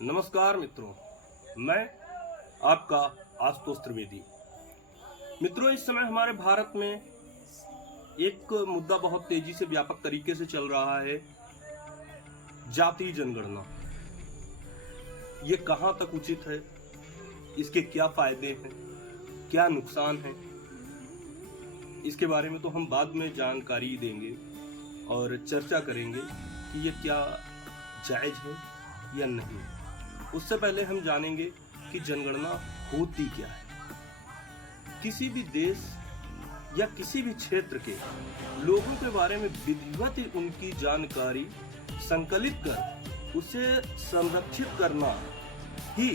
नमस्कार मित्रों, मैं आपका आशुतोष त्रिवेदी। मित्रों, इस समय हमारे भारत में एक मुद्दा बहुत तेजी से व्यापक तरीके से चल रहा है, जातीय जनगणना। ये कहाँ तक उचित है, इसके क्या फायदे हैं, क्या नुकसान है, इसके बारे में तो हम बाद में जानकारी देंगे और चर्चा करेंगे कि ये क्या जायज है या नहीं। उससे पहले हम जानेंगे कि जनगणना होती क्या है। किसी भी देश या किसी भी क्षेत्र के लोगों के बारे में विधिवत उनकी जानकारी संकलित कर उसे संरक्षित करना ही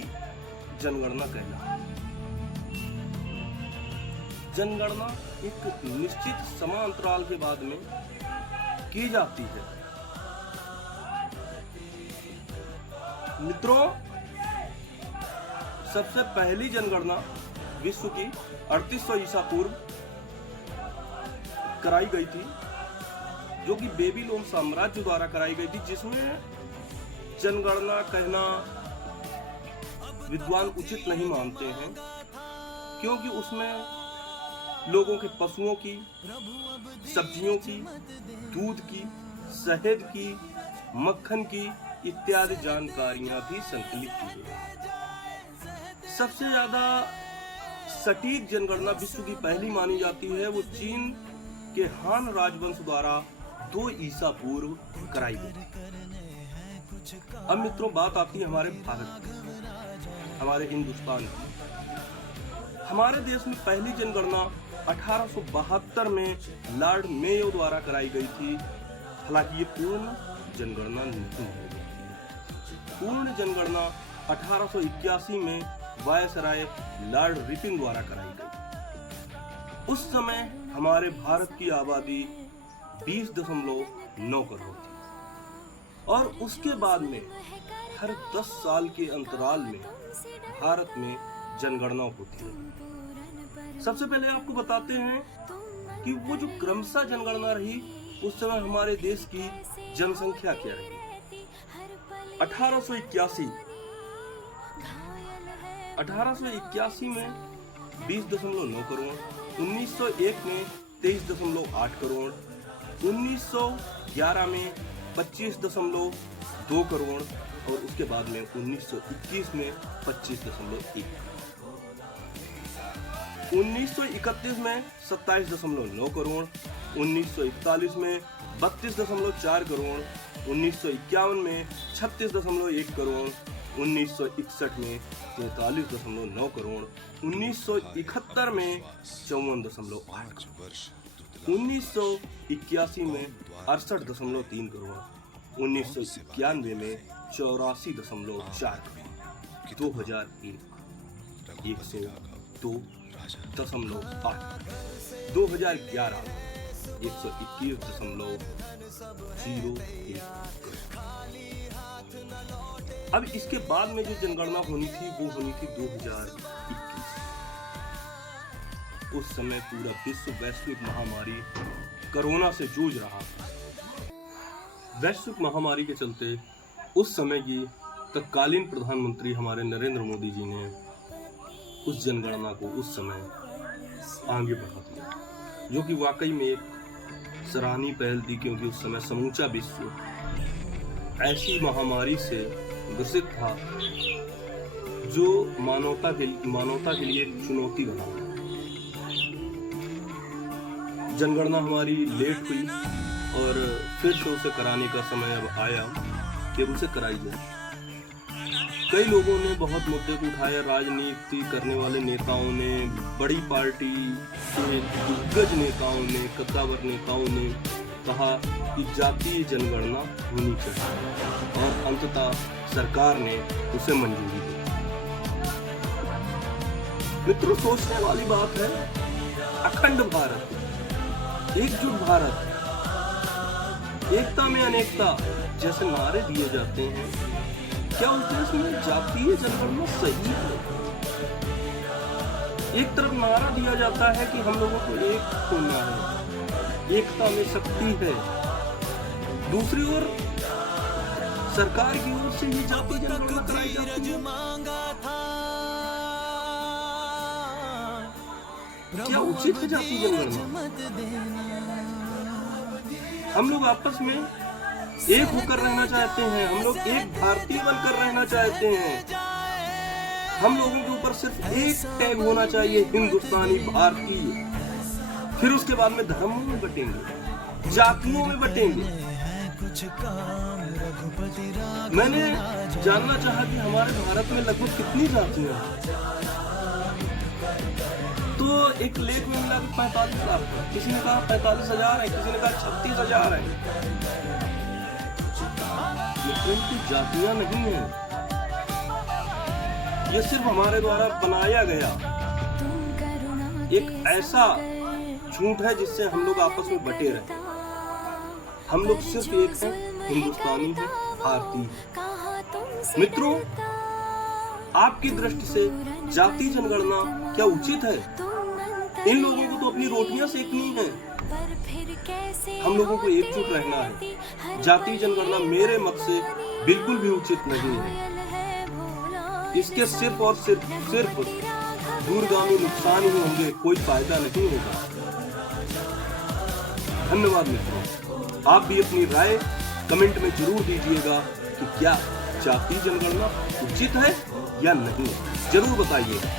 जनगणना कहलाता है। जनगणना एक निश्चित समांतराल के बाद में की जाती है। मित्रों, सबसे पहली जनगणना विश्व की 3800 ईसा पूर्व कराई गई थी, जो कि बेबीलोन साम्राज्य द्वारा कराई गई थी, जिसमें जनगणना कहना विद्वान उचित नहीं मानते हैं, क्योंकि उसमें लोगों के पशुओं की, सब्जियों की, दूध की, शहद की, मक्खन की इत्यादि जानकारियां भी संकलित की गई। सबसे ज्यादा सटीक जनगणना विश्व की पहली मानी जाती है, वो चीन के हान राजवंश द्वारा 2 ईसा पूर्व कराई गई। अब मित्रों, बात आती है हमारे भारत की, हमारे हिंदुस्तान की। हमारे देश में पहली जनगणना 1872 में लॉर्ड मेयो द्वारा कराई गई थी। हालांकि ये पूर्ण जनगणना नहीं है। पूर्ण जनगणना 1881 में वायसराय लॉर्ड रिपिन द्वारा कराई गई। उस समय हमारे भारत की आबादी 20.9 करोड़ थी और उसके बाद में हर 10 साल के अंतराल में भारत में जनगणना होती है। सबसे पहले आपको बताते हैं कि वो जो क्रमशः जनगणना रही, उस समय हमारे देश की जनसंख्या क्या रही। 1881 में 20.9 करोड़, 1901 में 23.8 करोड़, 1911 में 25.2 करोड़ और उसके बाद में 1921 में 25.1, 1931 में 27.9 करोड़, 1941 में 32.4 करोड़, 1951 में 36.1 करोड़, 1961 में 43.9 करोड़, 1971 में 54.8 करोड़, 1981 में 68.3 करोड़, 1991 में 84.4 करोड़, 2001 102.8, 2011 121.01। अब इसके बाद में जो जनगणना होनी थी वो होनी थी 2021। उस समय पूरा विश्व वैश्विक महामारी कोरोना से जूझ रहा था। वैश्विक महामारी के चलते उस समय की तत्कालीन प्रधानमंत्री हमारे नरेंद्र मोदी जी ने उस जनगणना को उस समय आगे बढ़ा दिया, जो कि वाकई में एक सराहनीय पहल थी, क्योंकि उस समय समूचा विश्व ऐसी महामारी से ग्रसित था जो मानवता के लिए एक चुनौती बना। जनगणना हमारी लेट हुई और फिर से उसे कराने का समय अब आया कि उसे कराई जाए। कई लोगों ने बहुत मुद्दे को उठाया। राजनीति करने वाले नेताओं ने, बड़ी पार्टी के दिग्गज नेताओं ने, कद्दावर नेताओं ने कहा कि जातीय जनगणना होनी चाहिए और अंततः सरकार ने उसे मंजूरी दी। मित्रों, सोचने वाली बात है, अखंड भारत, एकजुट भारत, एकता में अनेकता जैसे नारे दिए जाते हैं, क्या उस देश में जातीय जनगणना सही है? एक तरफ नारा दिया जाता है कि हम लोगों को एक होना है, एकता में शक्ति है, दूसरी ओर सरकार की ओर से ये जाति जनगणना कराई जाती है। क्या उचित है जाति जनगणना? हम लोग आपस में एक होकर रहना चाहते हैं, हम लोग एक भारतीय बनकर रहना चाहते हैं। हम लोगों के ऊपर सिर्फ एक टैग होना चाहिए, हिंदुस्तानी, भारतीय। फिर उसके बाद में धर्मों में बटेंगे, जातियों में बटेंगे। मैंने जानना चाहा कि हमारे भारत में लगभग कितनी जातियां हैं, तो एक लेख में मिला 45 लाख, किसी ने कहा 45,000 है, किसी ने कहा 36,000 है। लेकिन जातियां नहीं है, ये सिर्फ हमारे द्वारा बनाया गया एक ऐसा झूठ है जिससे हम लोग आपस में बटे रहते हैं। हम लोग सिर्फ एक हैं, हिंदुस्तानी हैं, भारतीय। मित्रों, आपकी दृष्टि से जाति जनगणना क्या उचित है? इन लोगों को तो अपनी रोटियां सेकनी है, हम लोगों को एकजुट रहना है। जाति जनगणना मेरे मत से बिल्कुल भी उचित नहीं है। इसके सिर्फ और सिर्फ दूरगामी नुकसान ही होंगे, कोई फायदा नहीं होगा। धन्यवाद मित्रों, आप भी अपनी राय कमेंट में जरूर दीजिएगा कि क्या जाति जनगणना उचित है या नहीं, जरूर बताइएगा।